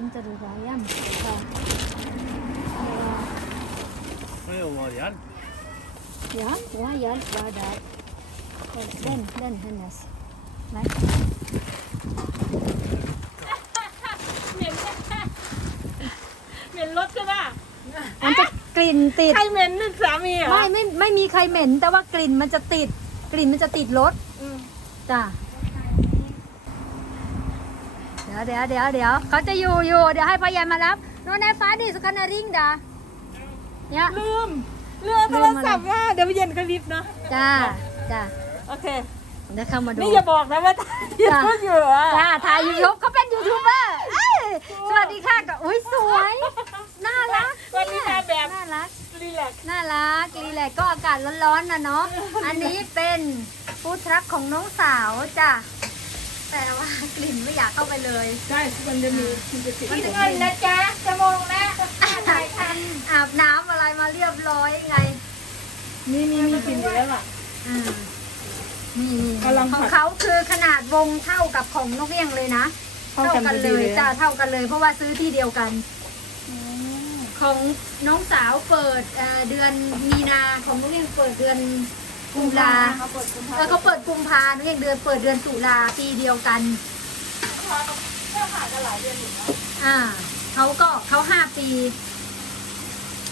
Sinterraaien. Ja. Nee, var igjen. Ja, ja, hjelp var der. Den, den hennes. Nei. เหม็นเหม็นรถใช่ป่ะมันจะกลิ่นติด ใครเหม็นสามีเหรอไม่ไม่ไม่มีใครเหม็น แต่ว่ากลิ่นมันจะติด กลิ่นมันจะติดรถอืม จ้ะ เดี๋ยวเดี๋ยวเดี๋ยวเดี๋ยวเขาจะอยู่อยู่เดี๋ยวให้พยานมารับโน่นนายฟ้าดิสกันนาริงดาเนี่ยลืมลืมโทรศัพท์ว่าเดี๋ยวไปเย็นก็รีบเนาะจ้าจ้าโอเคเดี๋ยวเข้ามาดูนี่อย่าบอกนะว่าถ่ายรูปอยู่อะจ้าถ่ายยูทูบเขาเป็นยูทูบเบอร์เอ้ยสวัสดีค่ะก็อุ้ยสวยน่ารักวันนี้มาแบบน่ารักรีแลกซ์น่ารักรีแลกซ์ก็อากาศร้อนๆนะเนาะอันนี้เป็นฟู้ดทรัคของน้องสาวจ้ะ แต่ว่ากลิ่นไม่อยากเข้าไปเลยใช่มันจะมีมันจะติดมันจะเงินนะจ๊ะจะมองแล้วถ่ายทันอาบน้ำอะไรมาเรียบร้อยไง นี่นี่มีกินอยู่แล้วล่ะอืมนี่กำลังของผัดเขาคือขนาดวงเท่ากับของนกเอี้ยงเลยนะเท่ากันเลพอดียเลยจ้าเท่ากันเลย เพราะว่าซื้อที่เดียวกันของน้องสาวเปิดเอ่อเดือนมีนาของนกเอี้ยงเปิดเดือน กุมภาเขาเปิดกุมภาเออเขาเปิดกุมภาเรียกเดือนเปิดเดือนตุลาปีเดียวกัน ก็ผ่านกันหลายเดือนอยู่นะอ่าเขาก็เขาห้าปี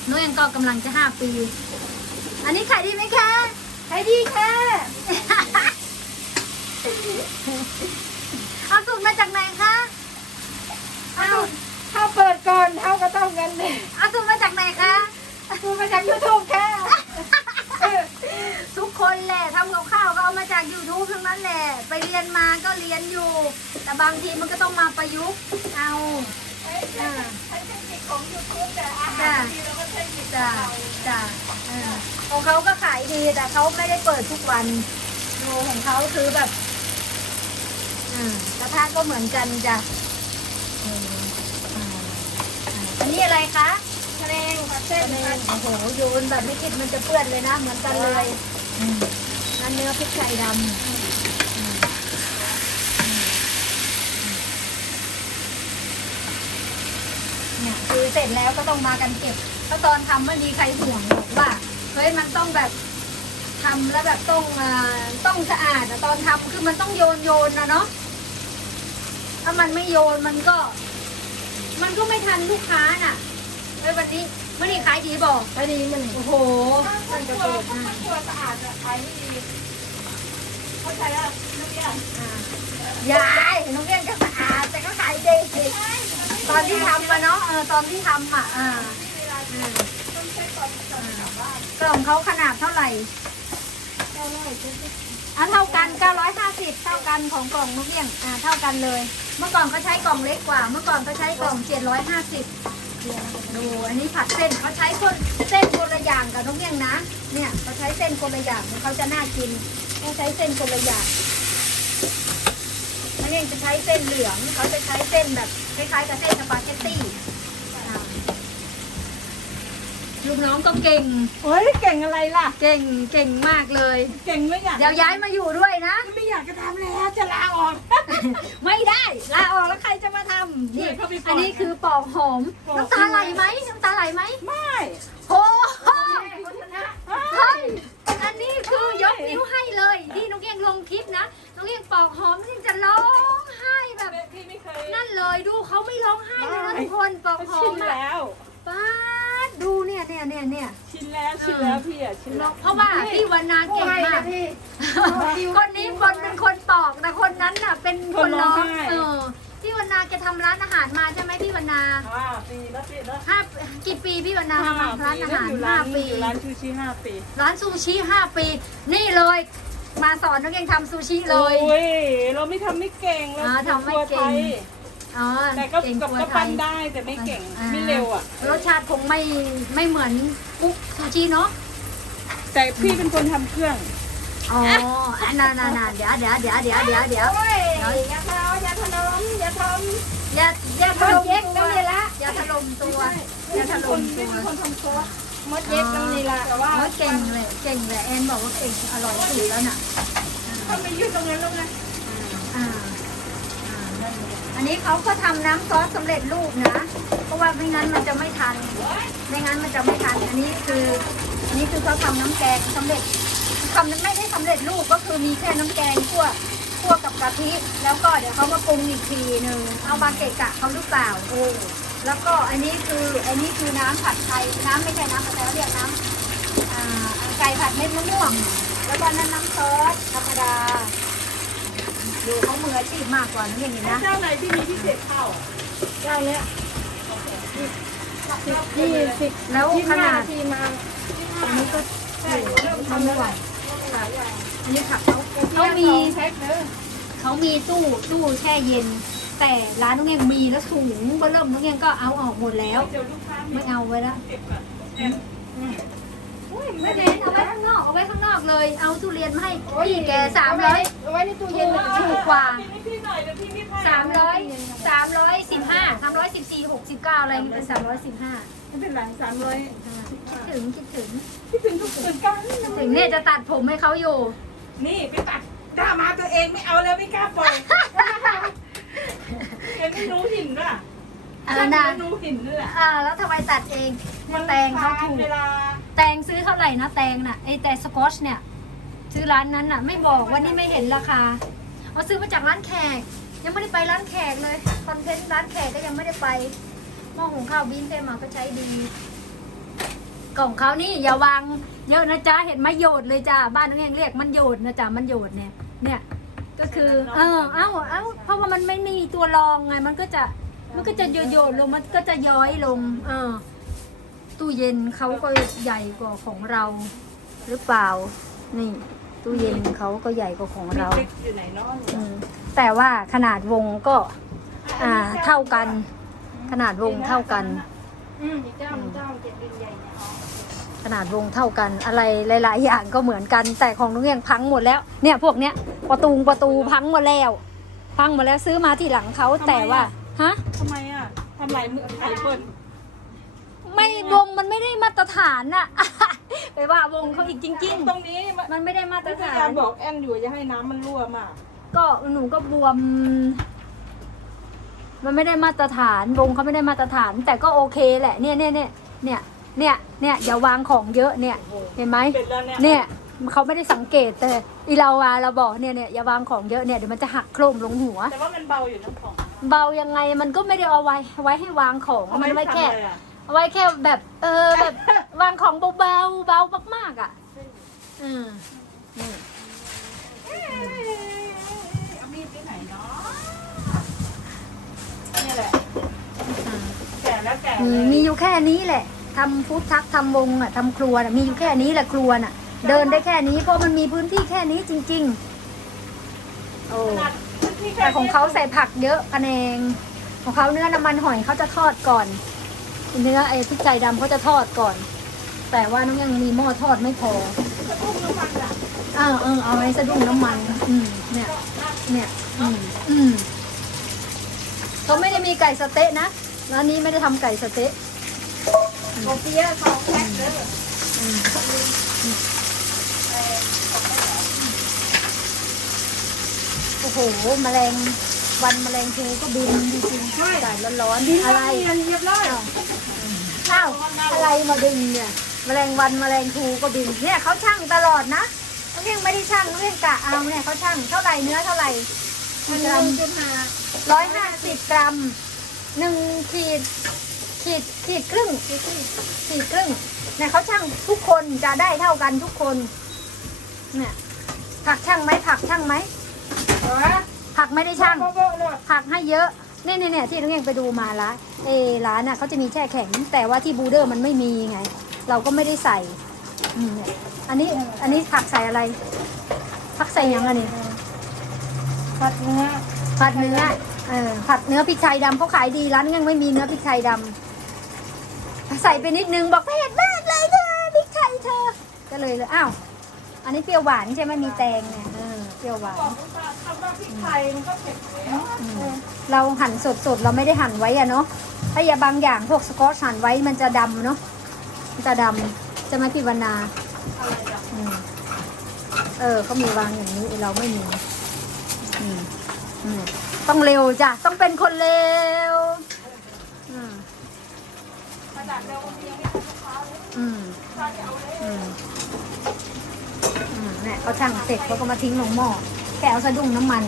น้องยังก็กำลังจะห้าปี อันนี้ขายดีไหมคะขายดีค่ะ เอาสูตรมาจากไหนคะเอาสูตรถ้าเปิดก่อนเท่าก็ต้องเงินเนี่ยเอาสูตรมาจากไหนคะ ดูมาจากยูทูบค่ะ ทุกคนแหละทำกับข้าวก็เอามาจาก YouTube ทั้งนั้นแหละ ไปเรียนมาก็เรียนอยู่ แต่บางทีมันก็ต้องมาประยุกต์เอาอ่าใช้เทคนิคของยูทูบแต่อาหารที่เราก็ใช้หยิบจ้ะจ้ะเออของเขาก็ขายดีแต่เขาไม่ได้เปิดทุกวันดูของเขาคือแบบอ่ากระทะก็เหมือนกันจ้ะเอออ่าอ่าอันนี้อะไรคะ ทะเลผัดเส้นเส้นโอ้โหโยนแบบไม่คิดมันจะเปื้อนเลยนะ เหมือนกันเลยอืมนั่นเนื้อพริกไทยดำอืมอืมเนี่ยคือเสร็จแล้วก็ต้องมากันเก็บเพราะตอนทำไม่มีใครห่วงหรอกว่าเฮ้ยมันต้องแบบทำแล้วแบบต้องอ่าต้องสะอาดอะตอนทำคือมันต้องโยนโยนนะเนาะถ้ามันไม่โยนมันก็ มันก็ไม่ทันลูกค้าน่ะ เฮ้ยวันนี้วันนี้ขายดีบอกอันนี้มันโอ้โหถ้าครอบครัวถ้าครอบครัวสะอาดจะขายไม่ดีเข้าใจอะนักเรียนยายน้องเรียนก็สะอาดแต่ก็ขายดีตอนที่ทำอะเนาะเออตอนที่ทำอะอ่าอ่าต้องใช้ตอนตอนกลับบ้านกล่องเขาขนาดเท่าไหร่เท่าไหร่จะได้อะเท่ากัน 950 เท่ากันของกล่องนกเอี้ยงอ่าเท่ากันเลย เมื่อก่อนเขาใช้กล่องเล็กกว่า เมื่อก่อนเขาใช้กล่อง 750 ดูอันนี้ผัดเส้นเขาใช้คนเส้นคนละอย่างกับนกเอี้ยงนะ เนี่ยเขาใช้เส้นคนละอย่างเขาจะน่ากินเขาใช้เส้นคนละอย่างนกเอี้ยงจะใช้เส้นเหลืองเขาจะใช้เส้นแบบคล้ายๆกับเส้นสปาเกตตี้ ลูกน้องก็เก่งโอ้ยเก่งอะไรล่ะ เก่งเก่งมากเลย เก่งไม่อยากเดี๋ยวย้ายมาอยู่ด้วยนะ ไม่อยากจะทำแล้วจะลาออก ไม่ได้ลาออกแล้วใครจะมาทำนี่เข้าไปก่อน อันนี้คือปอกหอมปอกน้ำตาไหลไหมน้ำตาไหลไหมไม่โอ้โหเฮ้ยอันนี้คือยกนิ้วให้เลยนี่น้องเอียงลงคลิปนะน้องเอียงปอกหอมนี่จะร้องไห้แบบ พี่ไม่เคยนั่นเลยดูเขาไม่ร้องไห้เลยนะทุกคนปอกหอชิมนอะ แล้วป้าด ดูเนี่ยเนี่ยเนี่ยเนี่ยชินแล้วชินแล้วพี่อะชินแล้วเพราะว่าพี่วันนาเก่งมากคนนี้คนเป็นคนปอกแต่คนนั้นน่ะเป็นคนร้องเออพี่วรรณาแกทำร้านอาหารมาใช่ไหมพี่วรรณาห้าปีแล้วพี่แล้วห้ากี่ปีพี่วรรณาทำร้านอาหารอยู่ห้าร้านปีอยู่ร้านชูชีห้าปี ร้านซูชิห้าปี นี่เลย มาสอนนักเรียนทำซูชิเลยโอ้ยเราไม่ทำไม่เก่งเราอ่าทำไม่เก่งครัวไทย อ๋อแต่ก็เก่งกับกว่าก็ไทปั้ยนได้แต่ไม่เก่งอ่า ไม่เร็วอะ รสชาติคงไม่ไม่เหมือนกุ๊กซูชิเนาะ แต่พี่เป็นคนทำเครื่อง อ๋ออันนั้นน่ะเดี๋ยวเดี๋ยวเดี๋ยวเดี๋ยวเดี๋ยวเดี๋ยวอย่าทำอย่าทำอย่าทำอย่าอย่าถล่มเย็กตันั่วนนี่ละอย่าถล่มตัวอย่าถคล่นมพี่ตัวเป็นคนทำซอสมดเย็กนั่นนี่ละแต่ว่าว่าเก่งเลยเก่งเลยแอนบอกว่าเก่งอร่อยสุดแล้วน่ะถ้าไม่ยืดตรงนั้นแล้วไงอ่าอ่าแล้ว อันนี้เขาก็ทำน้ำซอสสำเร็จรูปนะ เพราะว่าไม่งั้นมันจะไม่ทัน ไม่งั้นมันจะไม่ทัน อันนี้คือ อันนี้คือเขาทำน้ำแกงสำเร็จทำไม่ได้สำเร็จรูปก็คือมีแค่น้ำแกงคั่วคั่วกับกะทิ แล้วก็เดี๋ยวเขามาปรุงอีกทีหนึ่งเอามาเกะกะเขาหรือเปล่าโอ้แล้วก็อันนี้คืออันนี้คือน้ำผัดไทยน้ำไม่ใช่น้ำผัดไทยเขาเรียกน้ำไก่ผัดเม็ดมะม่วง แล้วก็นั่นน้ำซอสธรรมดา ดูเขามืออาชีพมากกว่านั้นอย่างนี้นะเจ้าไหนที่มีพิเศษเข้าเจ้าเนี้ยยี่สิบแล้วขนาดทีมาอันนี้ก็ใช่เริ่มทำทำไม่แล้วไหวหลายอย่างอันนี้ผักเขาเขาเขามีมีแพ็คเด้อเขามีตู้ตู้แช่เย็น แต่ร้านน้องเองมีแล้วสูงเบอร์เริ่มน้องเองก็เอาออกหมดแล้วเดี๋ยวลูกค้าไม่เอาไว้แล้ว ไม่เน้นเอาไว้ข้างนอกเอาไว้ข้างนอกเลย เอาทุเรียนมาให้พี่แกสามร้อยเอาไว้ในตู้เย็นถูกกว่าพี่พี่หน่อยเดี๋ยวพี่พี่ให้สามร้อยสามร้อยสิบห้าสามร้อยสิบสี่หกสิบเก้าอะไรนี่เป็นสามร้อยสิบห้าไม่เป็นไรสามร้อยคิดถึงคิดถึงพี่ถึงทุกตื่นกันถึงเนี่ยจะตัดผมให้เขาอยู่ นี่ไปตัดด่ามาตัวเองไม่เอาแล้วไม่กล้าปล่อยเห็นไม่รู้หินด้วยอ่าฉันนะไม่รู้หินด้วยแหละอ่าแล้วทำไมตัดเองมันแตงเขาถูกเวลา แตงซื้อเท่าไหร่นะแตงน่ะไอแต่สกอชเนี่ย ซื้อร้านนั้นน่ะ ไม่บอกวันนี้ไม่เห็นราคาเอาซื้อมาจากร้านแขก ยังไม่ได้ไปร้านแขกเลยคอนเทนต์ร้านแขกก็ยังไม่ได้ไปหม้อหุงข้าวบินเตมาก็ใช้ดี กล่องเขานี่อย่าวางเยอะนะจ๊ะเห็นไหมโยดเลยจ้าบ้านน้องเองเรียกมันโยดนะจ๊ะมันโยดเนี่ย เนี่ยก็คือ เออเอ้าเอ้าเพราะว่ามันไม่มีตัวรองไง มันก็จะ มันก็จะโยโยดลง มันก็จะย้อยลง เออ ตู้เย็นเขาก็ใหญ่กว่าของเรา หรือเปล่า นี่ ตู้เย็นเขาก็ใหญ่กว่าของเราเล็กอยู่ไหนเนาะอืมแต่ว่าขนาดวงก็ อ่าเท่ากัน ขนาดวงเท่ากัน อืมเจ้าเจ้าเจ็ดดินใหญ่เนี่ยอ๋อขนาดวงเท่ากันอะไรหลาย ๆ อย่างก็เหมือนกัน แต่ของนุ้งเอียงพังหมดแล้วเนี่ยพวกเนี้ยประตูประตูพังหมดแล้ว พังหมดแล้วซื้อมาที่หลังเขาแต่ว่าฮะทำไมอะทำไรมือไข่เปิ้ลไม่วงมันไม่ได้มาตร ฐานน่ะ ไปว่าวงเขาอีกจริง ตรงนี้มันๆ มันไม่ได้มาตรพยาฐายามนบอกแอนอยู่อย่าให้น้ำมันรั่วมากก็หนูก็บวม มันไม่ได้มาตรฐานวงเขาไม่ได้มาตรฐาน แต่ก็โอเคแหละ เนี่ยเนี่ยเนี่ยเนี่ยเนี่ยเนี่ยอย่าวางของเยอะเนี่ย เห็นไหม เสร็จแล้วเนี่ยเนี่ยเขาไม่ได้สังเกตแต่อีเราวาเราบอกเนี่ยเนี่ยอย่าวางของเยอะเนี่ยเดี๋ยวมันจะหักโครมลงหัว แต่ว่ามันเบาอยู่ทั้งสอง เบายังไงมันก็ไม่ได้เอาไว้ไว้ให้วางของมันไว้แค่ทำอะไรอะ เอาไว้แค่แบบเออแบบวางของเบาๆเบามากๆอะอืมนี่เอามีดไปไหนเนาะนี่แหละอ่าแก่แล้วแก่มีเลยมีอยู่แค่นี้แหละทำฟู้ดทักทำวงอะทำครัวน่ะมีอยู่แค่นี้แหละครัวน่ะ เดินได้แค่นี้เพราะมันมีพื้นที่แค่นี้จริง ๆ โอ้ขนาดที่แต่ของเขาใส่ผักเยอะคะแนง ของเขาเนื้อน้ำมันหอยเขาจะทอดก่อน เนื้อไอ้พริกไทยดำเขาจะทอดก่อน แต่ว่าน้องยังมีหม้อทอดไม่พอจะพุ่งน้ำมันอะอ้าวเออเอาไว้สะดุ้งน้ำมัน อืมเนี่ย เนี่ย อืมอืมเขาไม่ได้มีไก่สะเต๊ะนะร้านนี้ไม่ได้ทำไก่สะเต๊ะโอเปียสองแพ็คเด้อโอ้โหแมลงวันแมลงภูก็บินจริงๆอากาศร้อนๆอะไรเรียบร้อย อ้าวอ้าวอะไรมาบินเนี่ยแมลงวันแมลงภูก็บินเนี่ยเขาช่างตลอดนะเขายังไม่ได้ช่างเขายังกะเอาเนี่ยเขาช่างเท่าไหร่เนื้อเท่าไหร่กรัมร้อยห้าสิบกรัมหนึ่งขีดขีดขีดครึ่งขีดครึ่งเนี่ยเขาช่างทุกคนจะได้เท่ากันทุกคนเนี่ยผักช่างไหมผักช่างไหมเออผักไม่ได้ช่างโบ๊ะโบ๊ะเลยผักให้เยอะ เนี่ยเนี่ยเนี่ยที่น้องเองไปดูมาละเออร้านน่ะเขาจะมีแช่แข็ง แต่ว่าที่บูเดอร์มันไม่มีไง เราก็ไม่ได้ใส่อืมเนี่ยอันนี้อันนี้ผักใส่อะไรผักใส่หยังอันนี้ ผัดเนื้อผัดเนื้อเออผัดเนื้อพริกไทยดำเขาขายดีร้านยังไม่มีเนื้อพริกไทยดำใส่ไปนิดนึงบอกเผ็ดมากเลยเธอพริกไทยเธอ ก็เลยเลยอ้าวอันนี้เปรี้ยวหวานใช่ไหมมีแตงเนี่ยเออเปรี้ยวหวาน บอกว่าคำว่า พริกไทยมันก็เผ็ดแล้วอืมเราหั่นสดๆ เราไม่ได้หั่นไว้อะเนาะถ้าอย่าบางอย่างพวกสกอตหั่นไว้มันจะดำเนาะมันจะดำจะไหม่พี่วรรณาอะไรอะอืมเออเขามีวางอย่างนี้เราไม่มีอืมอืมต้องเร็วจ้ะต้องเป็นคนเร็วอืมขนาดเรายังไม่ทำลูกค้าเลยอืมถ้าจะเอาเลยอืม อืมเนี่ยเขาช่างเสร็จเขาก็มาทิ้งลงหม้อ แกเอาสะดุ้งน้ำมัน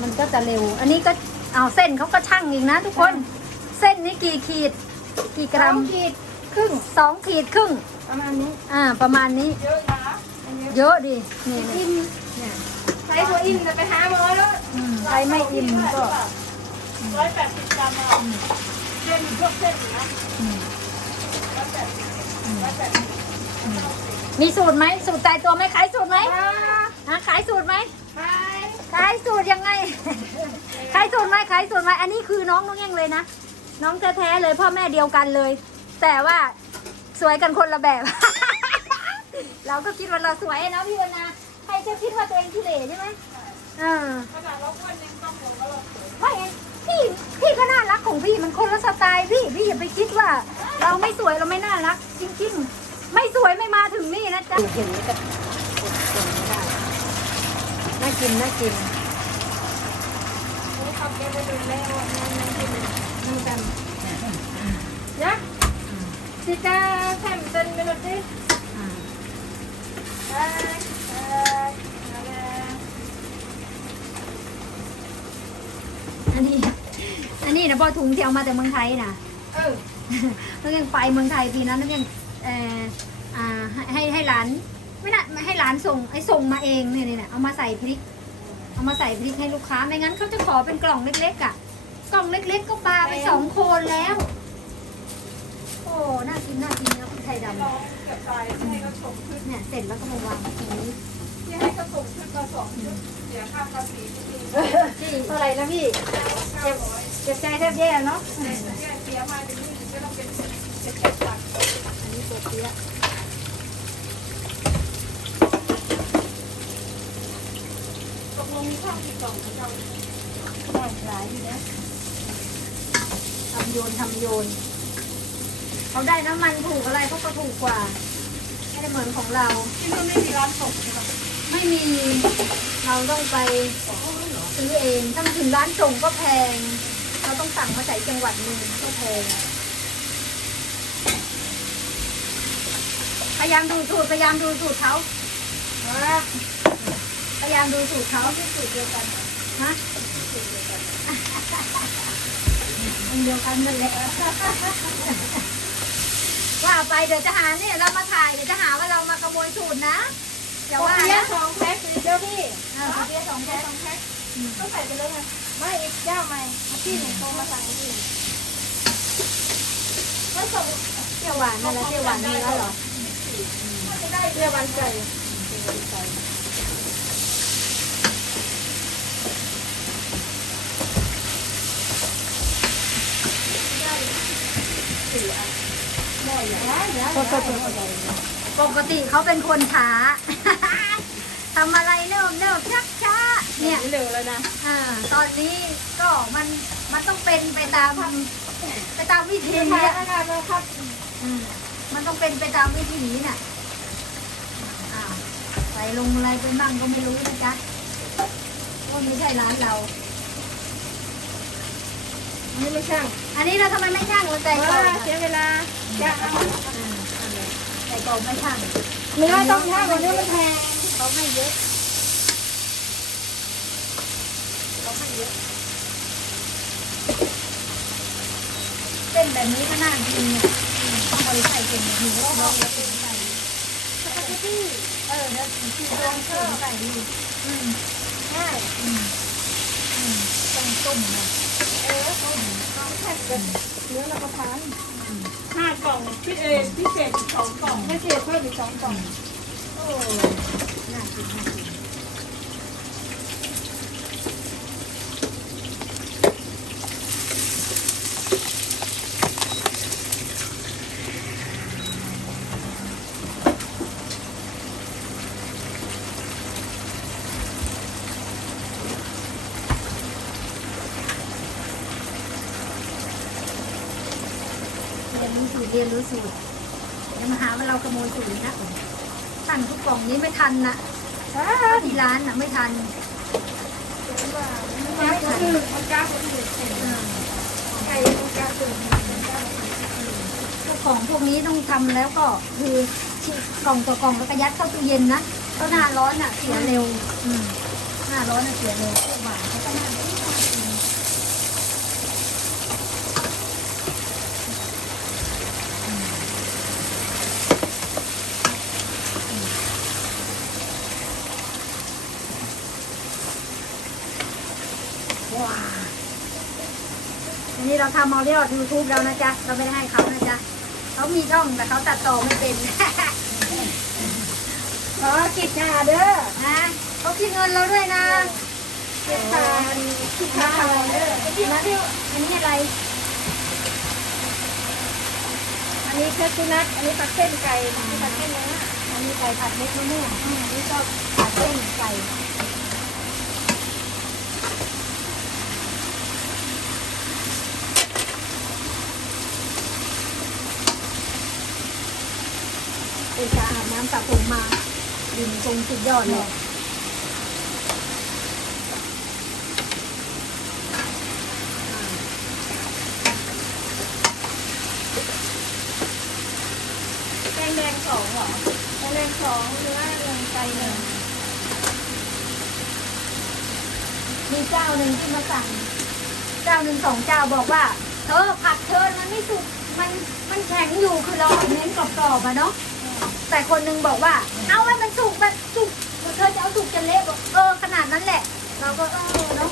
มันก็จะเร็ว อันนี้ก็เอาเส้นเขาก็ช่างอีกนะทุกคน เส้นนี้กี่ขีด กี่กรัมขีดครึ่งสองขีดครึ่ง ประมาณนี้ อ่า ประมาณนี้ เยอะนะอันนี้เยอะดินี่อิ่มเนี่ยใช้ตัวอิ่มจะไปหาหมอแล้วอืมใครไม่อิ่มก็ร้อยแปดสิบกรัมอะเส้นพวกเส้นอยู่นะอืมร้อยแปดสิบร้อยแปดสิบมีสูตรไหมสูตรตายตัวไหมขายสูตรไหม อ่าฮะขายสูตรไหมไปขายสูตรยังไง ขายสูตรไหมขายสูตรไหมอันนี้คือน้องน้องเองเลยนะ น้องแท้ๆเลยพ่อแม่เดียวกันเลย แต่ว่าสวยกันคนละแบบ เราก็คิดว่าเราสวยนะพี่วรรณาใครจะคิดว่าตัวเองขี้เหร่ใช่ไหมอ่าขนาดเราอ้วนยังต้องบอกว่าเราสวยไม่เองพี่พี่ก็น่ารักของพี่มันคนละสไตล์พี่พี่อย่าไปคิดว่า เราไม่สวยเราไม่น่ารักจริงๆ ไม่สวยไม่มาถึงนี่นะจ๊ะเห็นแล้วก็อดทนไม่ได้ น่ากินน่ากินโอ้ทำแกไปดูแล้วอะนั่นนั่นนั่นนั่นกันยักษ์สิกาแถมเป็นเมโลดี้อ่าเอ้ยเอ้ยเอาเลยอันนี้ อันนี้นะพอถุงที่เอามาแต่เมืองไทยนะเออนึกยังไปเมืองไทยปีนั้นนึกยังเอ่ออ่าให้ให้ให้ร้าน ไม่น่าไม่ให้ร้านส่งไอ้ส่งมาเองเนี่ยเนี่ยเอามาใส่พริก เอามาใส่พริกให้ลูกค้าไม่งั้นเขาจะขอเป็นกล่องเล็กๆอะ กล่องเล็กๆก็ปลาไปสองโคนแล้ว โอ้น่ากินน่ากินนะคุณไทยดำลองเก็บไปให้เขาส่งขึ้นเนี่ยเสร็จแล้วก็มาวางตรงนี้ที่ให้เขาส่งขึ้นมาสองชุดเสียค่าภาษีทุกทีที่เท่าไหร่แล้วพี่เก้าร้อยเจ็บใจแทบแย่เนาะแต่เนี่ยเสียมาเป็นหนี้ก็ต้องเป็นเจ็ดเจ็ดบาทอันนี้ตัวเตี้ย กลงมีข้าวกี่กล่องของเราได้หลายอยู่นะทำโยนทำโยน เขาได้น้ำมันถูกอะไรเขาก็ถูกกว่า ไม่ได้เหมือนของเรา ที่นู่นไม่มีร้านส่งใช่ไหมไม่มี เราต้องไปซื้อเอง ถ้าถึงร้านส่งก็แพง เราต้องสั่งมาจากจังหวัดหนึ่งก็แพงพยายามดูสูตรพยายามดูสูตรเขาพ ยายามดูสูตรเขาที่สูตรเดียวกันฮะอันเดียวกันนั่นแหละว่าไปเดี๋ยวจะหาเนี่ยเรามาถ่ายเดี๋ยวจะหาว่าเรามาขโมยสูตรนะอย่าว่าเบี้ยนะสองแพ็คเดี๋ยวพี่อ่าเบียร์สองแพ็คสองแพ็คต้องใส่ไปเลยไงไม่อีกเจ้าใหม่ที่หนึ่งโทรมาสั่งที่ไม่ส่งเปรี้ยวหวานนั่นแหละเปรี้ยวหวานมีแล้วเหรอถ้าจะได้เบี้ยวั นใจปกติเขาเป็นคนช้า ทำอะไรเนิบเนิบชักช้าเนี่ยเร็วแล้วนะอ่าตอนนี้ก็มันมันต้องเป็นไปตามไปตามวิธีถ่ายเนี่ยขนาดเลยครับอืมมันต้องเป็นไปตามวิธีน่ะอ้าวใส่ลงอะไรไปบ้างก็ไม่รู้นะจ๊ะว่าไม่ใช่ร้านเรา นี่ไม่ช่างอันนี้เราทำไมไม่ช่างเราใจเพกรราะอบว่าอะเสียเวลาจะเอาอ่าใจกรอบไม่ช่างเนื้อต้องช่างกว่าเนื้อมันแพงเขาให้เยอะเขาให้เยอะเส้นแบบนี้ก็น่ากินเนี่ยอืมต้องบริใส่เป็นหมูรอบๆแล้วถึงใส่สปาเกตตี้เออแล้วถึงที่ร้านเพิ่มใส่ดีอืมง่ายอืมอืมต้องต้มนะ เออเขาเขาแค่เป็นเนื้อรับประทานห้ากล่องพิเศษพิเศษอีกสองกล่องไม่เศษเพิ่มอีกสองกล่องโอ้น่ากินน่ากิน รู้สูตรเรียนรู้สูตรอย่ามาหาว่าเราขโมยสูตรนะสั่งทุกกล่องนี้ไม่ทันนะที่ร้านนะไม่ทันเดี๋ยวว่าคือมันกล้าคนอื่นไก่มันกล้าตื่นพวกของพวกนี้ต้องทำแล้วก็คือกล่องต่อกล่องแล้วก็ยัดเข้าตู้เย็นนะเพราะหน้าร้อนอะเสียเร็วหน้าร้อนอะเสียเร็วพวกหวานเขาก็น่าจะ ว้าอันนี้เราทำเอาเรียกยูทูบแล้วนะจ๊ะ เราไม่ได้ให้เขานะจ๊ะเขามีช่องแต่เขาตัดต่อไม่เป็นขอจิตหาเด้อนะเขาคิดเงินเราด้วยนะเจ็ดพันคิดมาอะไรเด้อที่นั่นอันนี้อะไร อันนี้เพชรสุนัขอันนี้ปักเส้นไก่อันนี้ปักเส้นเนื้ออันนี้ไก่ผัดเม็ดมะม่วงอืมอันนี้ก็ผัดเส้นไก่ เอกอาบน้ำสระผมมาดินทรงสุดยอดเลยแดงแดงสองเหรอแดงแดงสองเนื้อแดงไก่หนึ่งมีเจ้าหนึ่งที่มาสั่ง เจ้าหนึ่งสองเจ้าบอกว่า เธอผัดเธอมันไม่สุก มันมันแข็งอยู่คือเราเน้นกรอบๆอะเนาะ แต่คนหนึงบอกว่า เอาให้มันสุกแบบสุกเธอจะเอาสุกจะเละบอกเออขนาดนั้นแหละ เราก็เออเนาะ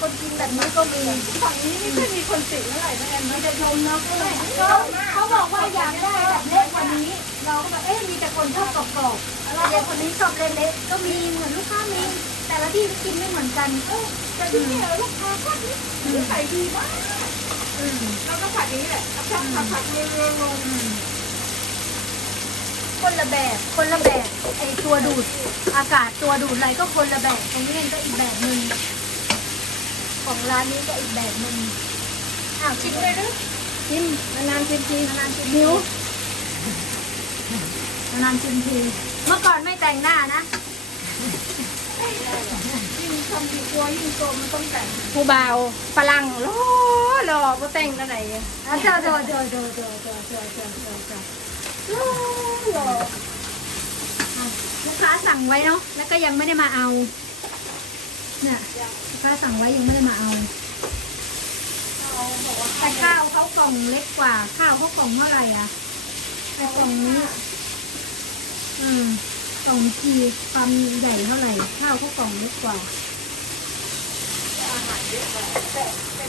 คนกินแบบนี้ก็มีฝั่งนี้ไม่ค่อยมีคนติดเท่าไหร่นะแอนมันจะชมเนาะเขาเขาบอกว่าอยากได้แบบเละกว่านี้ เราก็แบบเอ๊ะมีแต่คนชอบกรอบๆอะไราคนนี้ชอบเละๆก็มีเหมือนลูกค้ามีแต่ละที่กินไม่เหมือนกันเออแต่ที่นี่ลูกค้าก็นิสัยดีมากแล้วก็ผัดอย่างนี้แหละผัดผัดผัดเร็วๆลง คนละแบบคนละแบบไอตัวดูดอากาศตัวดูดอะไรก็คนละแบบตรงนี้ก็อีกแบบหนึ่งของร้านนี้ก็อีกแบบหนึ่งอ้าวชิมเลยนะชิมนานๆชิมทีนานๆชิมนิ้นานๆชิมทีเมื่อก่อนไม่แต่งหน้านะยิ่งทำดีกว่ายิ่งโตมันต้องแต่งผู้บ่าวฝรั่งรอรอก็แต่งกันไหนอะเจอเจอเจอเจอเจอเจอเจอเจอเจอเจอห ลูกค้าสั่งไว้เนาะ แล้วก็ยังไม่ได้มาเอา เนี่ยลูกค้าสั่งไว้ยังไม่ได้มาเอา แต่ข้าวเขากล่องเล็กกว่า ข้าวเขากล่องเท่าไหร่อะไอ้กล่องนี้ อืมกล่องจีความใหญ่เท่าไหร่ ข้าวเขากล่องเล็กกว่า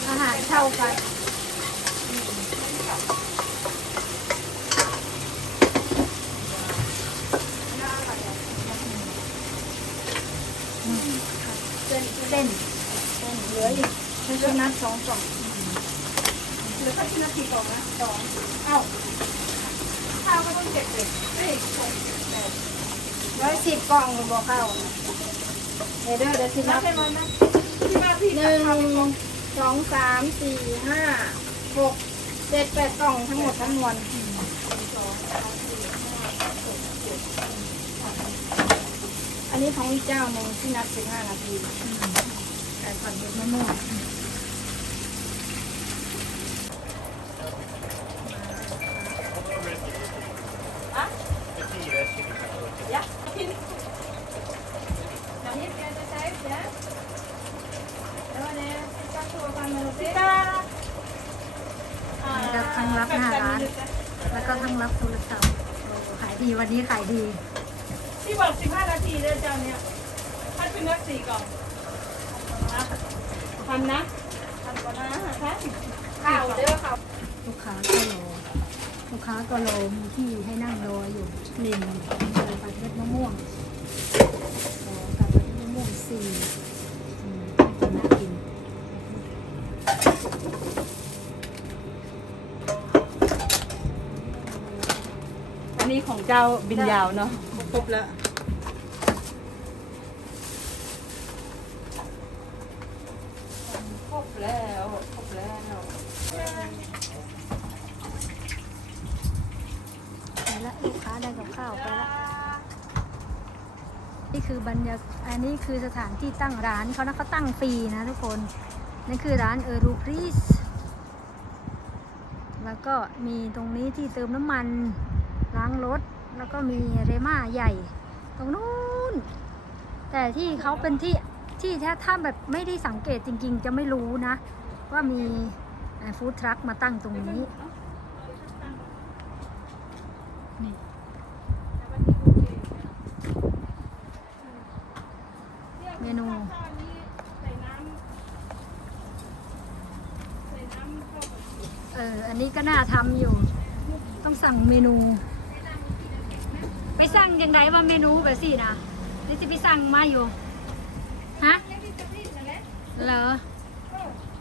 อาหารเท่ากัน เส้นเส้นเหลืออีกชรสุนัขสองกล่องเหลือแค่ชิ้นละกี่กล่องนะสองเอ้าข้าวก็ต้องเก็บเลยเฮ้ยร้อยสิบกล่องบอกเข้าเดี๋ยวเด้อเดี๋ยวสินับบให้มันนะที่มาพี่หกับนึ่งสองสามสี่ห้าหกเจ็ดแปดกล่องทั้งหมดทั้งมวลอันนี้ของเจ้าหนึ่งที่นับสิบห้านาที More. จ้าบินยาวเนาะครบแล้วครบแล้วครบแล้วไปละลูกค้าได้กับข้าวไปละนี่คือบรรยากาศอันนี้คือสถานที่ตั้งร้านเขานะเขาตั้งฟรีนะทุกคนนั่นคือร้านเออรูพรีสแล้วก็มีตรงนี้ที่เติมน้ำมันล้างรถ แล้วก็มีเรม่าใหญ่ตรงนู้น แต่ที่เขาเป็นที่ที่ถ้าถ้าแบบไม่ได้สังเกตจริง ๆ จะไม่รู้นะ ว่ามีฟู้ดทรัคมาตั้งตรงนี้นี่เมนูเออ อันนี้ก็น่าทำอยู่ ต้องสั่งเมนู สั่งยังไงว่าเมนูแบบสินะนี่จะไปสั่งมาอยู่ ฮะ เหรอ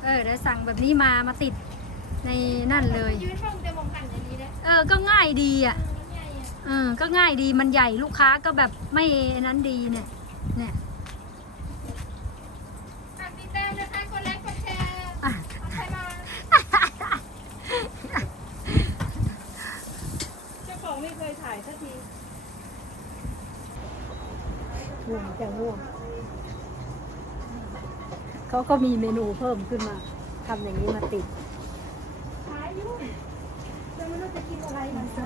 เออเดี๋ยวสั่งแบบนี้มา มาติดในนั่นเลย ยืนฟังแต่มองหันอย่างนี้เลยเออ ก็ง่ายดีอะใหญ่อะเออ ก็ง่ายดี มันใหญ่ลูกค้าก็แบบไม่นั้นดีเนี่ย เนี่ย เขาก็มีเมนูเพิ่มขึ้นมาทำอย่างนี้มาติด ขายยุ่งแต่ไม่รู้จะกินอะไรมันจะ